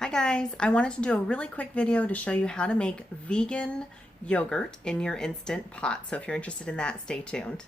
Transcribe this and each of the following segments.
Hi guys, I wanted to do a really quick video to show you how to make vegan yogurt in your Instant Pot. So if you're interested in that, stay tuned.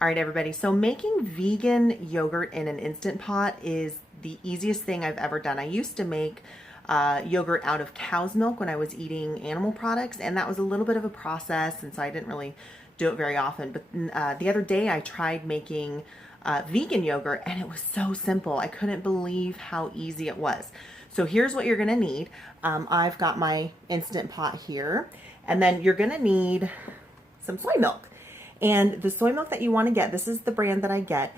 All right, everybody. So making vegan yogurt in an Instant Pot is the easiest thing I've ever done. I used to make yogurt out of cow's milk when I was eating animal products, and that was a little bit of a process, and so I didn't really do it very often. But the other day I tried making vegan yogurt, and it was so simple. I couldn't believe how easy it was. So here's what you're gonna need. I've got my Instant Pot here, and then you're gonna need some soy milk. And the soy milk that you want to get, this is the brand that I get,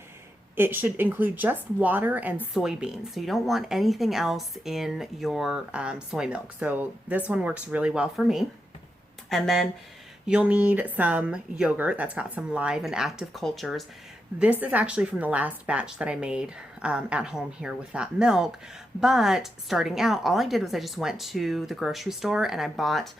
it should include just water and soybeans. So you don't want anything else in your soy milk. So this one works really well for me. And then you'll need some yogurt that's got some live and active cultures. This is actually from the last batch that I made at home here with that milk. But starting out, all I did was I just went to the grocery store and I bought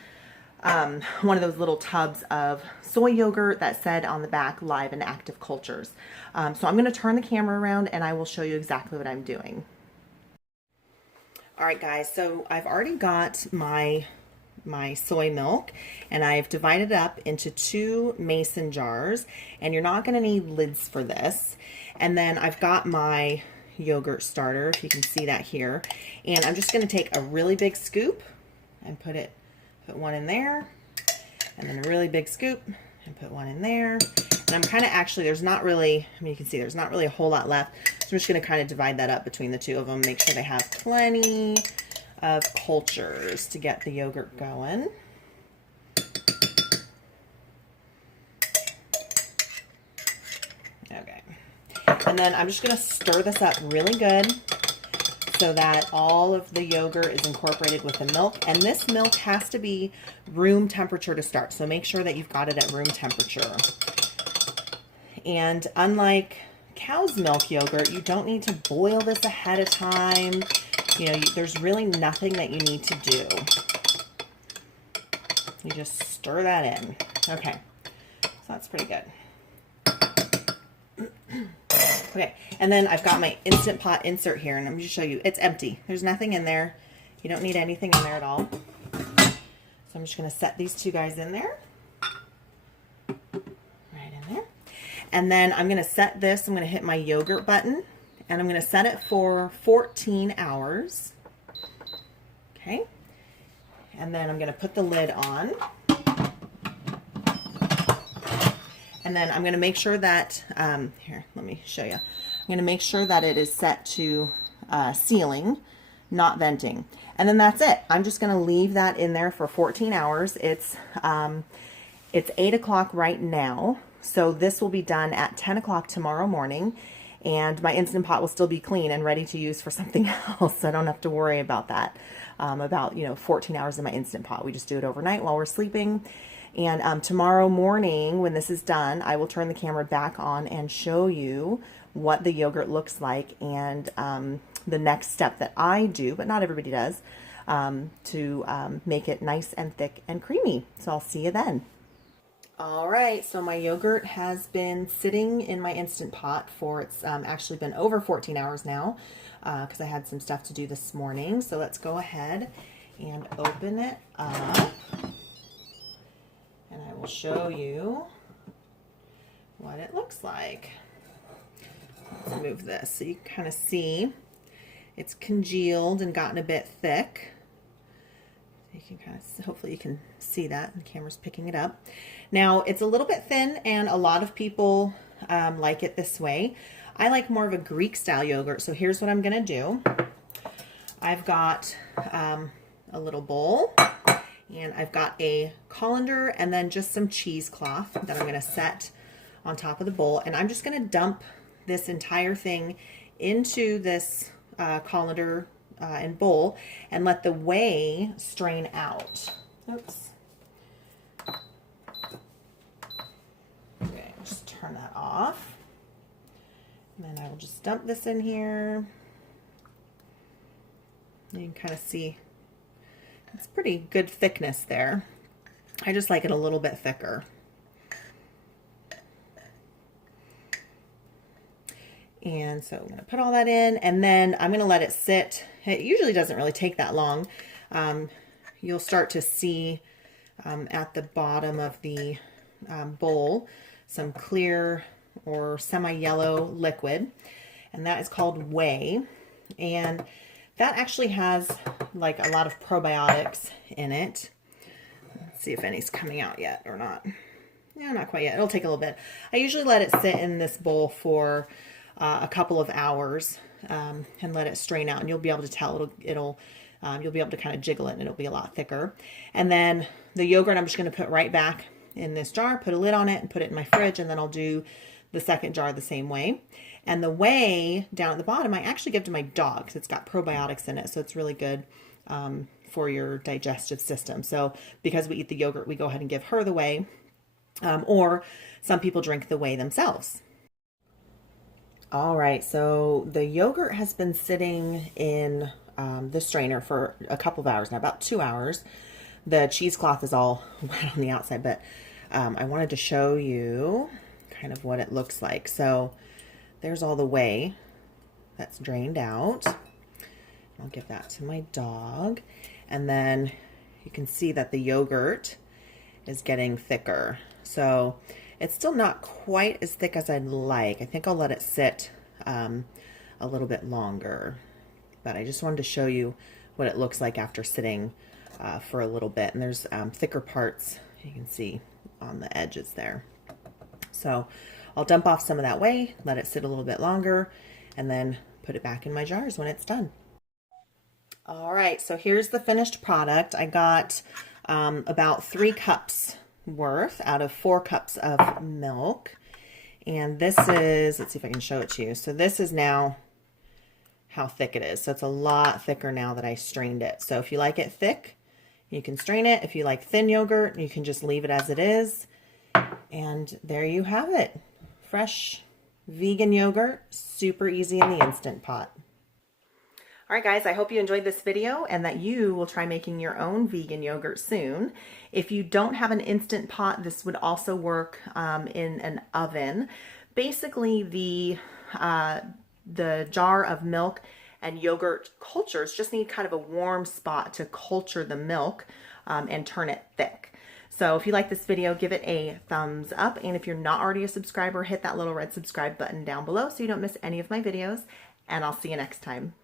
one of those little tubs of soy yogurt that said on the back live and active cultures. So I'm going to turn the camera around and I will show you exactly what I'm doing. All right, guys, so I've already got my soy milk and I've divided it up into 2 mason jars, and you're not going to need lids for this. And then I've got my yogurt starter, if you can see that here, and I'm just going to take a really big scoop and put one in there, and then a really big scoop and put one in there. And I'm kind of actually, there's not really, I mean, you can see there's not really a whole lot left. So I'm just going to kind of divide that up between the 2 of them, make sure they have plenty of cultures to get the yogurt going. Okay. And then I'm just going to stir this up really good so that all of the yogurt is incorporated with the milk. And this milk has to be room temperature to start. So make sure that you've got it at room temperature. And unlike cow's milk yogurt, you don't need to boil this ahead of time. You know, there's really nothing that you need to do. You just stir that in. Okay, so that's pretty good. Okay, and then I've got my Instant Pot insert here, and I'm going to show you. It's empty. There's nothing in there. You don't need anything in there at all. So I'm just going to set these 2 guys in there. Right in there. And then I'm going to set this, I'm going to hit my yogurt button, and I'm going to set it for 14 hours. Okay. And then I'm going to put the lid on. And then I'm going to make sure that, here, let me show you. I'm going to make sure that it is set to sealing, not venting. And then that's it. I'm just going to leave that in there for 14 hours. It's 8 o'clock right now. So this will be done at 10 o'clock tomorrow morning. And my Instant Pot will still be clean and ready to use for something else. So I don't have to worry about that, about, 14 hours in my Instant Pot. We just do it overnight while we're sleeping. And tomorrow morning, when this is done, I will turn the camera back on and show you what the yogurt looks like and the next step that I do, but not everybody does, to make it nice and thick and creamy. So I'll see you then. All right, so my yogurt has been sitting in my Instant Pot for, it's actually been over 14 hours now because I had some stuff to do this morning. So let's go ahead and open it up. And I will show you what it looks like. Let's move this so you can kind of see it's congealed and gotten a bit thick. You can kind of, hopefully you can see that, the camera's picking it up. Now it's a little bit thin and a lot of people like it this way. I like more of a Greek style yogurt. So here's what I'm gonna do. I've got a little bowl, and I've got a colander and then just some cheesecloth that I'm going to set on top of the bowl. And I'm just going to dump this entire thing into this colander and bowl and let the whey strain out. Oops. Okay, just turn that off. And then I will just dump this in here. You can kind of see it's pretty good thickness there. I just like it a little bit thicker. And so I'm going to put all that in, and then I'm going to let it sit. It usually doesn't really take that long. You'll start to see at the bottom of the bowl some clear or semi-yellow liquid, and that is called whey. And that actually has like a lot of probiotics in it. Let's see if any's coming out yet or not. No, not quite yet. It'll take a little bit. I usually let it sit in this bowl for a couple of hours and let it strain out, and you'll be able to tell you'll be able to kind of jiggle it, and it'll be a lot thicker. And then the yogurt I'm just going to put right back in this jar, put a lid on it, and put it in my fridge, and then I'll do the second jar the same way. And the whey down at the bottom I actually give to my dog because it's got probiotics in it, so it's really good for your digestive system. So because we eat the yogurt, we go ahead and give her the whey, or some people drink the whey themselves. All right, so the yogurt has been sitting in the strainer for a couple of hours now, about 2 hours. The cheesecloth is all wet on the outside, but I wanted to show you kind of what it looks like. So there's all the whey that's drained out. I'll give that to my dog. And then you can see that the yogurt is getting thicker. So it's still not quite as thick as I'd like. I think I'll let it sit a little bit longer. But I just wanted to show you what it looks like after sitting for a little bit. And there's thicker parts you can see on the edges there. So I'll dump off some of that whey, let it sit a little bit longer, and then put it back in my jars when it's done. All right, so here's the finished product. I got about 3 cups worth out of 4 cups of milk. And this is, let's see if I can show it to you. So this is now how thick it is. So it's a lot thicker now that I strained it. So if you like it thick, you can strain it. If you like thin yogurt, you can just leave it as it is. And there you have it. Fresh vegan yogurt, super easy in the Instant Pot. All right, guys, I hope you enjoyed this video and that you will try making your own vegan yogurt soon. If you don't have an Instant Pot, this would also work in an oven. Basically, the jar of milk and yogurt cultures just need kind of a warm spot to culture the milk and turn it thick. So if you like this video, give it a thumbs up. And if you're not already a subscriber, hit that little red subscribe button down below so you don't miss any of my videos. And I'll see you next time.